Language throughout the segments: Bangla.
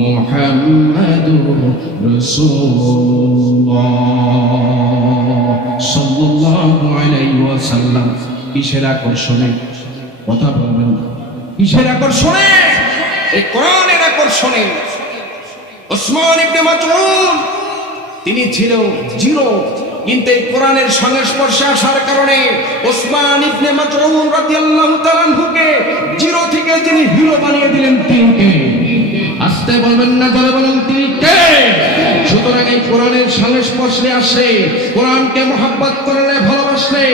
মুহাম্মাদুর রাসূলুল্লাহ সাল্লাল্লাহু আলাইহি ওয়াসাল্লাম। কিসের আকর্ষণে? কথা বলবেন না। কিসের আকর্ষণে? এই কোরআনের আকর্ষণে। ওসমান ইবনে মাযউন তিনি ছিল জিরো, কিন্তু এই কোরআনের সংস্পর্শে আসার কারণে ওসমান ইবনে মাযউন রাদিয়াল্লাহু তাআলা আনহুকে জিরো থেকে যিনি হিরো বানিয়ে দিলেন তিনি কে? আস্তে বলবেন না, জোরে বলেন তিনি কে? সুতরাং এই কোরআনের সংস্পর্শে আসে, কোরআনকে মহব্বত করলে, ভালোবাসলে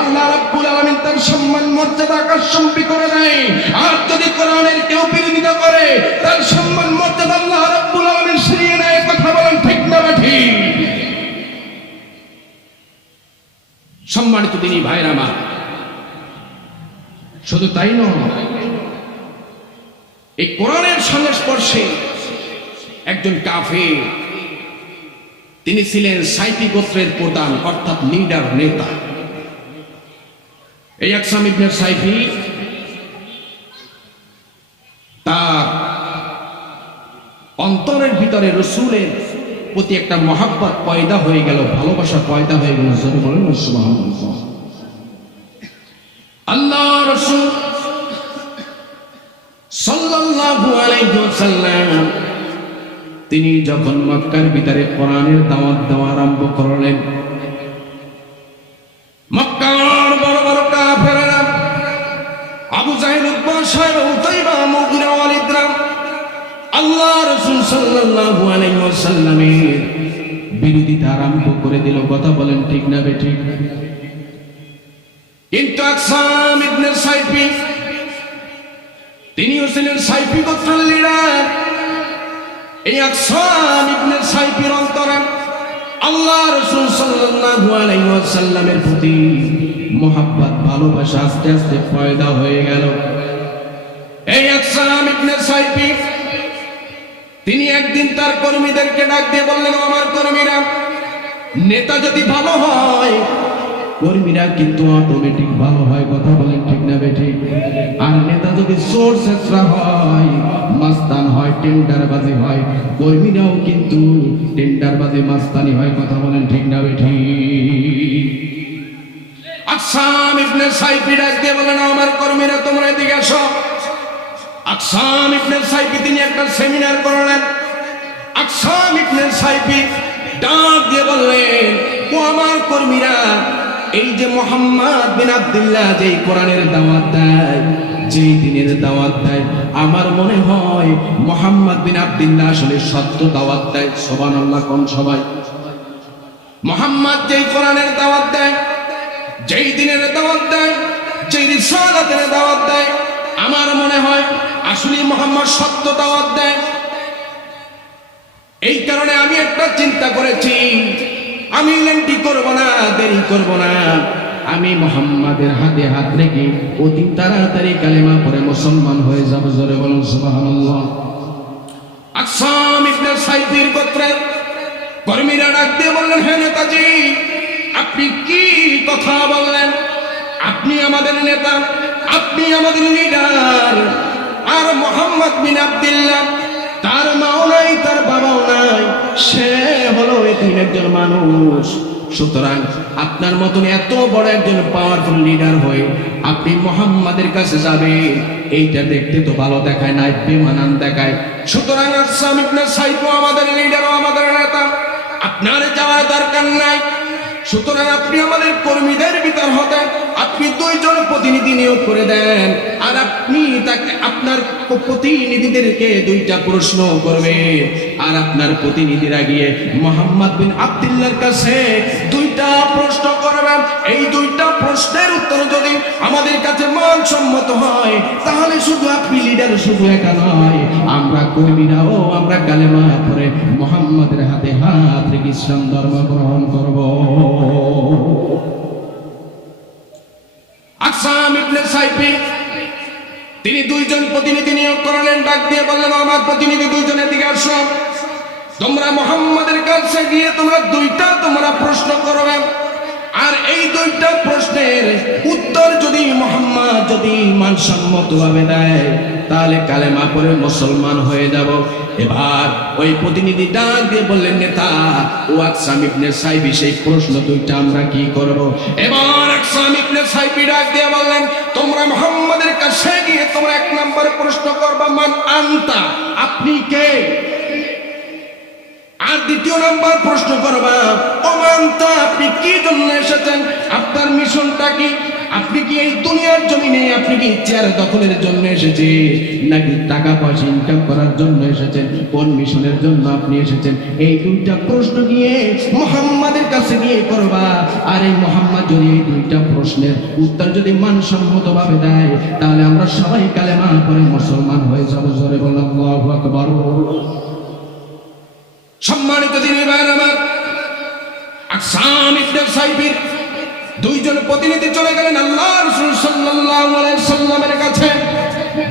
আল্লাহ রাব্বুল আলামিন তার সম্মান মর্যাদা আকাশচুম্বী করে দেয়। আর যদি কোরআনের কেউ বিরোধিতা করে তার সম্মান মর্যাদা আল্লাহ রাব্বুল আলামিন সরিয়ে নেয়। কথা বলেন ঠিক না ঠিক? সম্মানিত দিনী ভাইরা আমার, শুধু তাই নয়, এই কোরআনের সংস্পর্শে একজন কাফের, তিনি ছিলেন সাইফি গোত্রের প্রধান, অর্থাৎ লিডার, নেতা। এই আকসাম ইবনে সাইফি তার অন্তরের ভিতরে রাসূলের প্রতি একটা মহব্বত পয়দা হয়ে গেল, ভালোবাসা পয়দা হয়ে গেল। জোরে বলেন সুবহানাল্লাহ। আল্লাহ রাসূল সাল্লাল্লাহু আলাইহি ওয়াসাল্লাম তিনি যখন মক্কার ভিতরে কোরআনের দাওয়াত দেওয়া আরম্ভ করলেন, মক্কার বড় বড় কাফেররা আবু জাহেল, উতবা, শায়বা, উতাইবা, মুগিরা, ওয়ালিদরা আল্লাহ রাসূল সাল্লাল্লাহু আলাইহি ওয়াসাল্লামের বিরোধিতা আরম্ভ করে দিল। কথা বলেন ঠিক না বেঠিক? কিন্তু আকসাম ইবনে সাইফি তিনি ছিলেন সাইফি গোত্রের লিডার। এই আকসাম ইবনে সাইফির অন্তরে আল্লাহ রাসূল সাল্লাল্লাহু আলাইহি ওয়াসাল্লামের প্রতি মহব্বত, ভালোবাসা আস্তে আস্তে পয়দা হয়ে গেল। এই আকসাম ইবনে সাইফি তিনি একদিন তার কর্মীদেরকে ডাক দিয়ে বললেন, আমার কর্মীরা, নেতা যদি ভালো হয় কর্মীরা কিন্তু অটোমেটিক ভালো হয়। কথা বলেন ঠিক না বেঠিক? আর নেতা যদি চোর ছেঁচড়া হয়, মাস্তান হয়, টেন্ডারবাজি হয়, কর্মীরাও কিন্তু টেন্ডারবাজি, মাস্তানি হয়। কথা বলেন ঠিক না বেঠিক? আকসাম ইবনে সাইফি ডাক দিয়ে বলেন, আমার কর্মীরা, তোমরা এদিকে আসো। আকসাম ইবনে সাইফি তিনি একটা সেমিনার করলেন। আকসাম ইবনে সাইফি ডাক দিয়ে বললেন, ও আমার কর্মীরা, এই যে মুহাম্মদ বিন আব্দুল্লাহ যেই কোরআনের দাওয়াত দেয়, যেই দিনের দাওয়াত দেয়, আমার মনে হয় মুহাম্মদ বিন আব্দুল্লাহ আসলে সত্য দাওয়াত দেয়। সুবহানাল্লাহ কোন সবাই? মুহাম্মদ যেই কোরআনের দাওয়াত দেয়, যেই দিনের দাওয়াত দেয়, যেই রিসালাতের দাওয়াত দেয়, আমার মনে হয় আসলে মুহাম্মদ সত্য দাওয়াত দেয়। এই কারণে আমি একটা চিন্তা করেছি, আমি লেন্টি করব না, দেরি করব না, আমি মুহাম্মাদের হাতে হাত রেখে অতি তাড়াতাড়ি কালেমা পড়ে মুসলমান হয়ে যাব। জোরে বলুন সুবহানাল্লাহ। আকসাম ইবনে সাইফির গোত্রের কর্মীরা ডাক দিয়ে বললেন, হে নেতাজি, আপনি কি কথা বললেন? আপনি আমাদের নেতা, আপনি আমাদের লিডার, আর মুহাম্মদ বিন আব্দুল্লাহ তার মাও নাই, তার বাবাও নাই, সে হলো এতিম একজন মানুষ। সুতরাং আপনার মতন এত বড় একজন পাওয়ারফুল লিডার হয়ে আপনি মুহাম্মাদের কাছে যাবেন, এইটা দেখতে তো ভালো দেখায় না, বেমানান দেখায়। সুতরাং আকসাম ইবনে সাইফি আমাদের লিডার, আমাদের নেতা, আপনার যাওয়ার দরকার নাই। সুতরাং আপনি আমাদের কর্মীদের ভিতর হতে আপনি দুইজন প্রতিনিধি নিয়োগ করে দেন, আর আপনি তাকে, আপনার প্রতিনিধিদেরকে দুইটা প্রশ্ন করবেন, আর আপনার প্রতিনিধিরা গিয়ে মুহাম্মদ বিন আব্দুল্লাহর কাছে দুইটা প্রশ্ন করবেন। এই দুইটা প্রশ্নের উত্তর যদি আমাদের কাছে মানসম্মত হয়, তাহলে শুধু আপনি লিডার, শুধু একা নয়, আমরা কর্মীরাও আমরা কালেমা পড়ে মুহাম্মাদের হাতে হাত রেখে ইসলাম ধর্ম গ্রহণ করব। আকসাম ইবনে সাইফি তিনি দুইজন প্রতিনিধি নিয়োগ করলেন। ডাক দিয়ে বললেন, আমার প্রতিনিধি দুইজনের দিকে আসো, তোমরা মুহাম্মাদের কাছে গিয়ে তোমরা দুইটা প্রশ্ন করবে। আর এই দুইটা প্রশ্নের উত্তর যদি মুহাম্মদ যদি মানসম্মতভাবে দেয় তাহলে কালেমা পড়ে মুসলমান হয়ে যাব। এবার ওই প্রতিনিধি ডাক দিয়ে বললেন, নেতা ও আকসাম ইবনে সাইবি, সেই প্রশ্ন দুইটা আমরা কি করব? এবার আকসাম ইবনে সাইবি ডাক দিয়ে বললেন, তোমরা মুহাম্মাদের কাছে গিয়ে তোমরা এক নম্বর প্রশ্ন করবা, মান আনতা, আপনি কে? আর দ্বিতীয় নাম্বার প্রশ্ন করবা, ওমান্তা, আপনি কি জন্য এসেছেন? আপনার মিশনটা কি? আপনি কি এই দুনিয়ার জমিনে আপনি কি চেয়ার দখলের জন্য এসেছেন, নাকি টাকা পয়সা ইনকাম করার জন্য এসেছেন? কোন মিশনের জন্য আপনি এসেছেন? এই দুইটা প্রশ্ন গিয়ে মুহাম্মাদের কাছে গিয়ে করবা। আর এই মুহাম্মদ যদি এই দুইটা প্রশ্নের উত্তর যদি মানসম্মত ভাবে দেয় তাহলে আমরা সবাই কালেমা পড়ে মুসলমান হয়ে যাব। জোরে বলো আল্লাহু আকবার। সম্মানিত দিনী ভাইরা আমার, আকসাম ইবনে সাইবির দুইজন প্রতিনিধি চলে গেলেন আল্লাহর রাসূল সাল্লাল্লাহু আলাইহি সাল্লামের কাছে।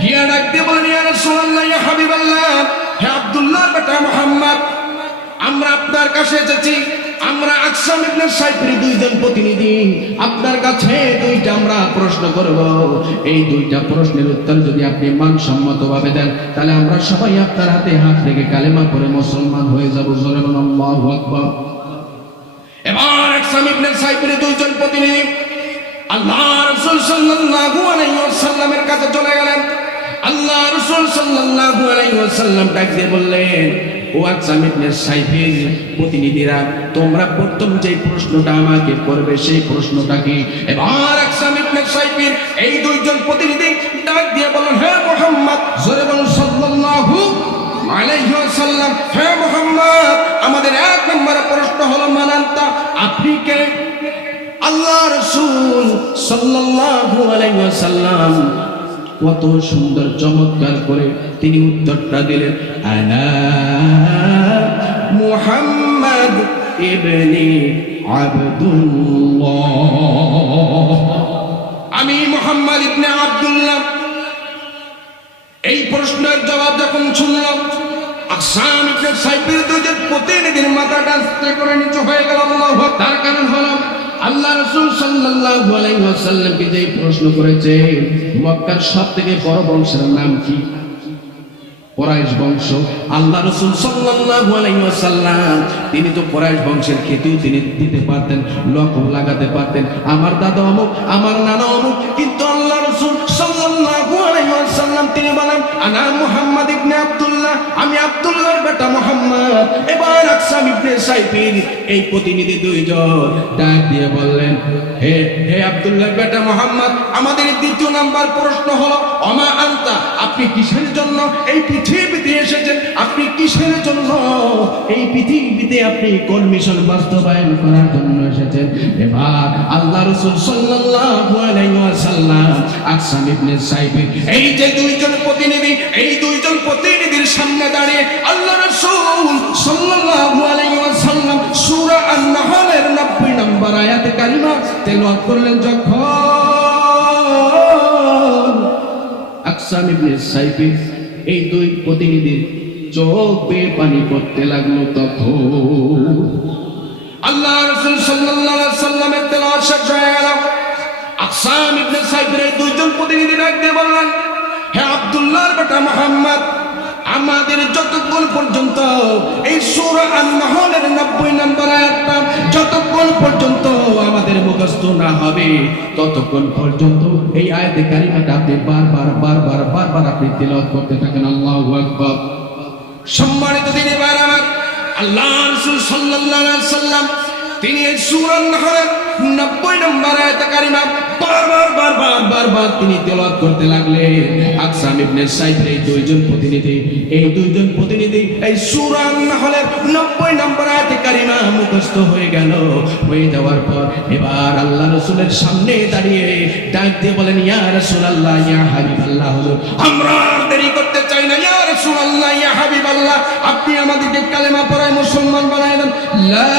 গিয়ে ডাক দিয়ে বলেন, ইয়া রাসূলুল্লাহ, ইয়া হাবিবাল্লাহ, হে আব্দুল্লাহর বেটা মুহাম্মদ, আমরা আপনার কাছে এসেছি। আমরা আকসাম ইবনে সাইবির দুইজন প্রতিনিধি আপনার কাছে দুইটা আমরা প্রশ্ন করব। এই দুইটা প্রশ্নের উত্তর যদি আপনি মানসম্মতভাবে দেন তাহলে আমরা সবাই আপনার হাতে হাত রেখে কালেমা পড়ে মুসলমান হয়ে যাব। জোরে বলুন আল্লাহু আকবার। এবার আকসাম ইবনে সাইবির দুইজন প্রতিনিধি আল্লাহ রাসূল সাল্লাল্লাহু আলাইহি ওয়াসাল্লামের কাছে চলে গেলেন। আল্লাহ রাসূল সাল্লাল্লাহু আলাইহি ওয়াসাল্লাম ডাক দিয়ে বললেন, ও আকসাম ইবনে সাইবির প্রতিনিধিরা, তোমরা প্রথম যে প্রশ্নটা আমাকে করবে সেই প্রশ্নটা কি? এবার আকসাম ইবনে সাইবির এই দুইজন প্রতিনিধি ডাক দিয়ে বলেন, হে মুহাম্মদ, জোরে বলুন সাল্লাল্লাহু আলাইহি ওয়াসাল্লাম, হে মুহাম্মদ, আমাদের এক নম্বর প্রশ্ন হলো মান আনতা, আপনি কে? আল্লাহ রাসূল সাল্লাল্লাহু আলাইহি ওয়াসাল্লাম কত সুন্দর চমৎকার করে তিনি উত্তরটা দিলেন, আনা মুহাম্মদ ইবনে আব্দুল্লাহ, আমি মুহাম্মদ ইবনে আব্দুল্লাহ। এই প্রশ্নের জবাব যখন শুনলাম আকসাম ইবনে সাইবির দুইজন প্রতিনিধির মাথাটা আস্তে করে নিচু হয়ে গেল। আল্লাহু আকবার। তার কারণ হলো আল্লাহ রাসূল সাল্লাল্লাহু আলাইহি ওয়াসাল্লামকে যে প্রশ্ন করেছে, মক্কার সবথেকে বড় বংশের নাম কি? কুরাইশ বংশ। আল্লাহ রাসূল সাল্লাল্লাহু আলাইহি ওয়াসাল্লাম তিনি তো কুরাইশ বংশের খ্যাতিও তিনি দিতে পারতেন, লকব লাগাতে পারতেন, আমার দাদা অমুক, আমার নানা অমুক। কিন্তু আল্লাহ রাসূল সাল্লাল্লাহু আলাইহি ওয়াসাল্লাম তিনি বলেন, আনা মুহাম্মদ ইবনে আব্দুল্লাহ, আমি আব্দুল্লাহর বেটা মুহাম্মদ। এবার আকসাম ইবনে সাইবির এই প্রতিনিধি দুইজন ডাক দিয়ে বললেন, হে আব্দুল্লাহর বেটা মুহাম্মদ, আমাদের দ্বিতীয় নাম্বার প্রশ্ন হলো ওমা আনতা, আপনি কিসের জন্য এই পৃথিবীতে এসেছেন? আপনি কিসের জন্য এই পৃথিবীতে আপনি কোন মিশন বাস্তবায়ন করার জন্য এসেছেন? এবার আল্লাহ রাসূল সাল্লাল্লাহু আলাইহি ওয়াসাল্লাম আকসাম ইবনে সাইবির এই যে দুইজন প্রতিনিধি, এই দুইজন প্রতিনিধির সামনে দাঁড়িয়ে আল্লাহ রাসূল সাল্লাল্লাহু আলাইহি ওয়াসাল্লাম সূরা আন-নাহলের 90 নম্বর আয়াতে কারিমা তেলাওয়াত করলেন। যখন আকসাম ইবনে সাইবির এই দুই প্রতিনিধির চোখ বেয়ে পানি পড়তে লাগলো, তখন আল্লাহ রাসূল সাল্লাল্লাহু আলাইহি ওয়াসাল্লামের তেলাওয়াত শেষ হয়ে গেল। আকসাম ইবনে সাইবির এই দুইজন প্রতিনিধি ডাক দিয়ে বললেন, হে আব্দুল্লাহর বেটা মুহাম্মদ, আমাদের যতক্ষণ পর্যন্ত এই সূরা আন-নাহলের 90 নম্বর আয়াতটা যতক্ষণ পর্যন্ত আমাদের মুখস্থ না হবে ততক্ষণ পর্যন্ত এই আয়াতে কারিমাটা আপনি বারবার আপনি তেলাওয়াত করতে থাকেন। আল্লাহু আকবার। সম্মানিত দিনী ভাইরা আমার, আল্লাহ রাসূল সাল্লাল্লাহু আলাইহি ওয়াসাল্লাম তিনি এই সূরা আন-নাহলের 90 নম্বর আয়াতে কারিমা বারবার তিনি তেলাওয়াত করতে লাগলেন। আকসাম ইবনে সাইবির এই দুইজন প্রতিনিধি এই সূরা আন-নাহলের 90 নম্বর আয়াতে কারিমা মুখস্থ হয়ে গেল। হয়ে যাওয়ার পর এবার আল্লাহ রাসূলের সামনে দাঁড়িয়ে ডাক দিয়ে বলেন, ইয়া রাসূলুল্লাহ, ইয়া হাবিবাল্লাহ, আমরা দেরি করতে চাই না। ইয়া রাসূলুল্লাহ, ইয়া হাবিবাল্লাহ, আপনি আমাদেরকে কালেমা পড়ায় মুসলমান বানায় দেন। লা